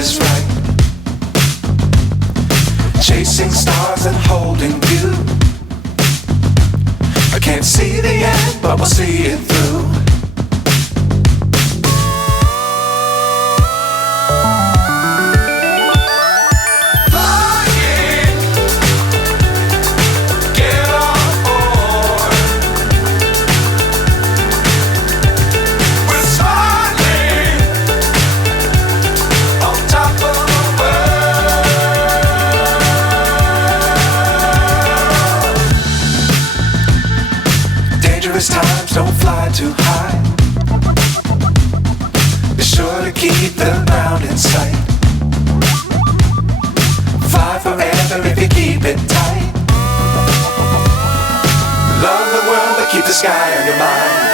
is right. Chasing stars and holding you. I can't see the end, but we'll see it through. Times don't fly too high. Be sure to keep the ground in sight. Fly forever if you keep it tight. Love the world but keep the sky on your mind.